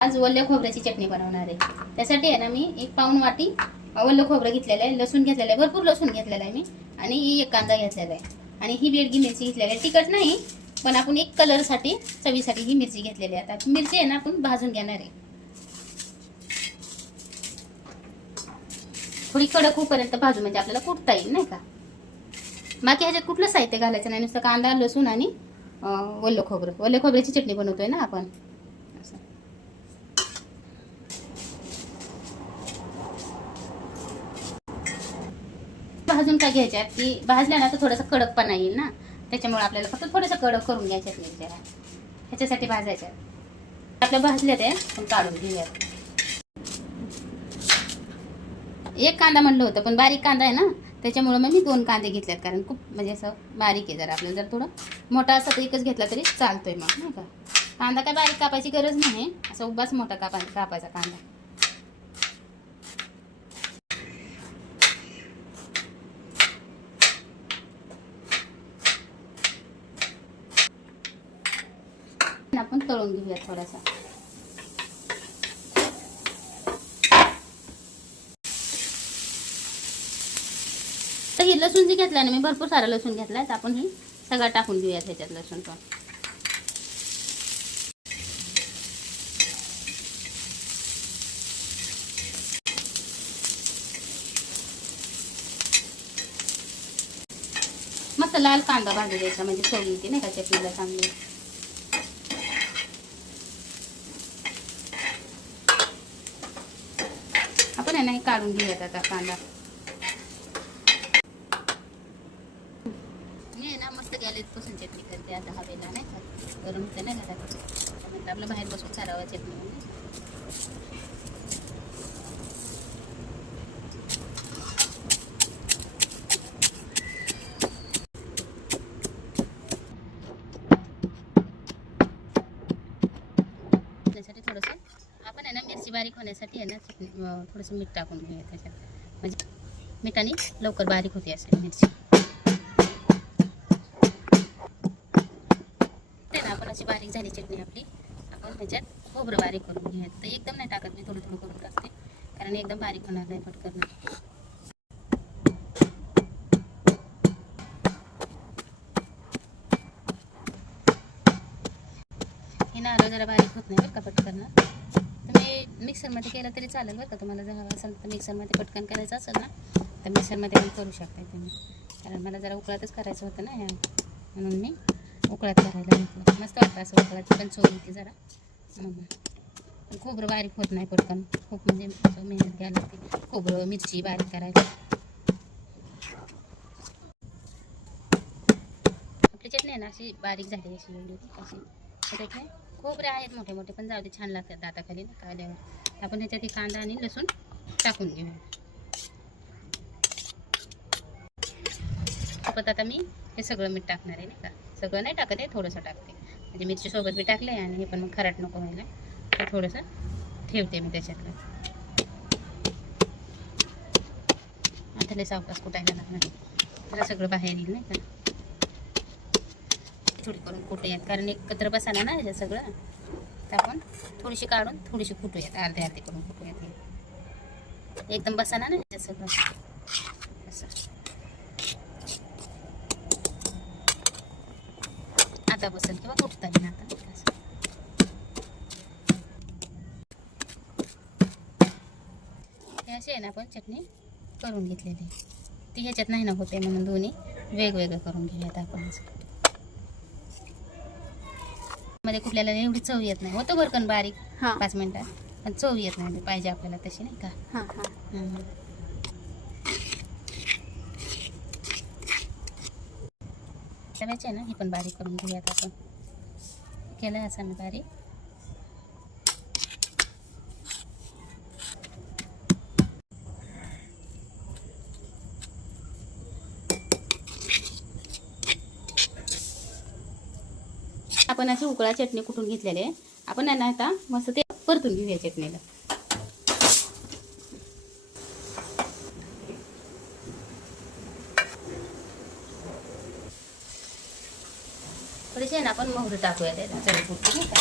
आज ओल्या खोबऱ्याची चटणी बनवणार आहे. त्यासाठी आहे ना मी एक पाऊण वाटी ओलं खोबरं घेतलेलं आहे, लसूण घेतलेलं आहे, भरपूर लसूण घेतलेला आहे मी, आणि एक कांदा घेतलेला आहे, आणि ही बेडगी मिरची घेतलेली आहे. तिखट नाही, पण आपण एक कलरसाठी चवीसाठी ही मिरची घेतलेली आहे. आता मिरची आहे ना आपण भाजून घेणार आहे, थोडी कडक होईपर्यंत भाजू, म्हणजे आपल्याला कुटता येईल नाही का. बाकी ह्याच्यात कुठलं साहित्य घालायचं नाही, नुसतं कांदा लसूण आणि ओलं खोबरं. ओल्या खोबऱ्याची चटणी बनवतोय ना आपण. भाजून काय घ्यायच्यात की भाजल्या ना तर थोडासा कडकपणा येईल ना, त्याच्यामुळे आपल्याला फक्त थोडंसं कडक करून घ्यायच्यात मिरच्या, ह्याच्यासाठी भाजायच्या. आपल्या भाजल्या ते पण काढून घेऊयात. एक कांदा म्हणलं होतं, पण बारीक कांदा आहे ना, त्याच्यामुळे मग मी 2 कांदे घेतल्यात, कारण खूप म्हणजे असं बारीक आहे. जर आपल्याला जर थोडं मोठा असं तर एकच घेतला तरी चालतोय मग, नाही का. कांदा काय बारीक कापायची गरज नाही, असं उभाच मोठा कापायचा कांदा. आपण तळून घेऊया थोडासा. तर ही लसूण जी घेतला ना मी, भरपूर सारा लसूण घेतलाय, तर आपण ही सगळं टाकून घेऊया त्याच्यात लसूण पण. मस्त लाल कांदा भाजू द्यायचा, म्हणजे चव येते नाही का चटणीला चांगली. आपण आहे ना काढून घेऊयात आता कांदा. मी आहे ना मस्त गॅलरीत बसून चटणी करते आता हवेला, नाही का, गरम होते ना घरात, म्हणजे आपलं बाहेर बसून चालावं चटणी म्हणजे. त्यासाठी थोडंसं आपण आहे ना मिरची बारीक होण्यासाठी आहे ना चटणी थोडंसं मीठ टाकून घेऊया त्याच्यात, म्हणजे मिठाने लवकर बारीक होते असेल मिरची. ते ना आपण अशी बारीक झाली चटणी आपली, आपण त्याच्यात खोबरं बारीक करून घेऊया. तर एकदम नाही टाकत मी, थोडं थोडं करून टाकते, कारण एकदम बारीक होणार नाही पटकन. हे नारळ जरा बारीक होत नाही बरं का पटकन. तुम्ही मिक्सरमध्ये केलं तरी चालेल बरं का. तुम्हाला जर हवं असेल तर मिक्सरमध्ये पटकन करायचं असेल ना, तर मिक्सरमध्ये पण करू शकता तुम्ही, कारण मला जरा उकळातच करायचं होतं ना म्हणून मी उकळात करायला घेतलं. मस्त वाटतं असं उकळात, पण चव येते जरा. खोबरं बारीक होत नाही पटकन, खूप म्हणजे मेहनत घ्यायला लागते खोबरं मिरची बारीक करायला. आपली चटणी आहे ना अशी बारीक झाली, अशी एवढी अशी. त्याच्यात खोबरे आहेत मोठे मोठे, पण जाऊ दे, छान लागतात दाताखाली ना काढल्यावर. आपण ह्याच्यात कांदा आणि लसूण टाकून घेऊया. सोबत आता मी हे सगळं मीठ टाकणार आहे नाही का. सगळं नाही टाकत आहे, थोडंसं टाकते, म्हणजे मिरची सोबत मी टाकलं आहे, आणि हे पण मग खराट नको व्हायला, तर थोडंसं ठेवते मी त्याच्यातलं. आता लय सावकाश कुटायला लागणार, जरा सगळं बाहेर येईल नाही का. थोडी करून कुटूयात, कारण एकत्र बसायला ना हे सगळं, तर आपण थोडीशी काढून थोडीशी कुटूयात, अर्धे अर्धे करून कुटूयात. एकदम बसायला ना हे सगळं असं. आता बसेल किंवा कुठता येईल आता. हे अशी आहे ना आपण चटणी करून घेतलेली, ती ह्याच्यात नाही ना होते, म्हणून दोन्ही वेगवेगळं करून घेऊयात आपण. मध्ये कुठल्याला एवढी चव येत नाही, होतं बरकन बारीक 5 मिनिटात, पण चव येत नाही पाहिजे आपल्याला तशी नाही का. टमाटे ना, ही पण बारीक करून घेऊयात आपण. केलं असं मी बारीक. आपण अशी उकळा चटणी कुटून घेतलेली आहे. आपण ना आता मस्त ते परतून घेऊया चटणीला. थोडेसे ना आपण मोहरी टाकूया त्याला चवीपुरती नाही का.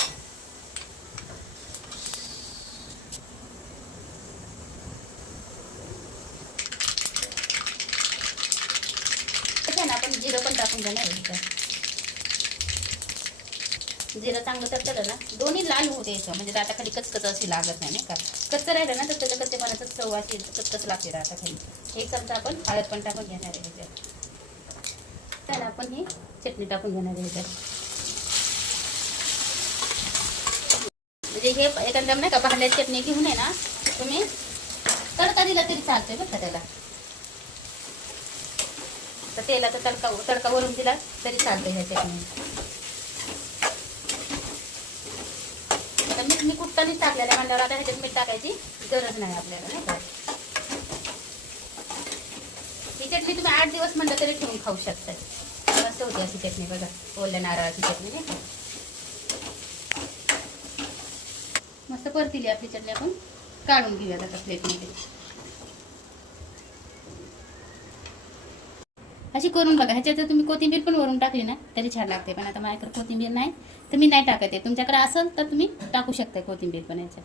टाकून घेणार आहे ह्याच्यात. जिरं चांगलं तडतडलं ना, दोन्ही लाल होऊ द्यायचं म्हणजे दाताखाली कचकच अशी लागत नाही का. कच्चं राहिलं ना तर त्याच्या कच्चेपणाचं चव अशी कचकच लागते दाताखाली. हे चमचा आपण हळद पण टाकून घेणार आहे ह्याच्यात. त्याला आपण ही चटणी टाकून घेणार आहे ह्याच्यात. म्हणजे हे एखाद्या नाही का भांड्यात चटणी घेऊन आहे ना, तुम्ही तडका दिला तरी चालतोय बरं का त्याला. तर तेलाचा तडका वरून दिला तरी चालतोय ह्या चटणी. मीठ मी कुठतानीच टाकलेलं आहे म्हणल्यावर आता ह्याच्यात मीठ टाकायची गरज नाही आपल्याला नाही का. ही चटणी तुम्ही 8 दिवस म्हणलं तरी ठेवून खाऊ शकता. मस्त होती अशी चटणी बघा, ओल्या नारळाची चटणी नाही का. मस्त परतीली आपली चटणी, आपण काढून घेऊयात आता प्लेटमध्ये. अशी करून बघा. ह्याच्यात जर तुम्ही कोथिंबीर पण वरून टाकली ना तरी छान लागते, पण आता माझ्याकडे कोथिंबीर नाही तर मी नाही टाकत आहे. तुमच्याकडे असेल तर तुम्ही टाकू शकता कोथिंबीर पण ह्याच्यात.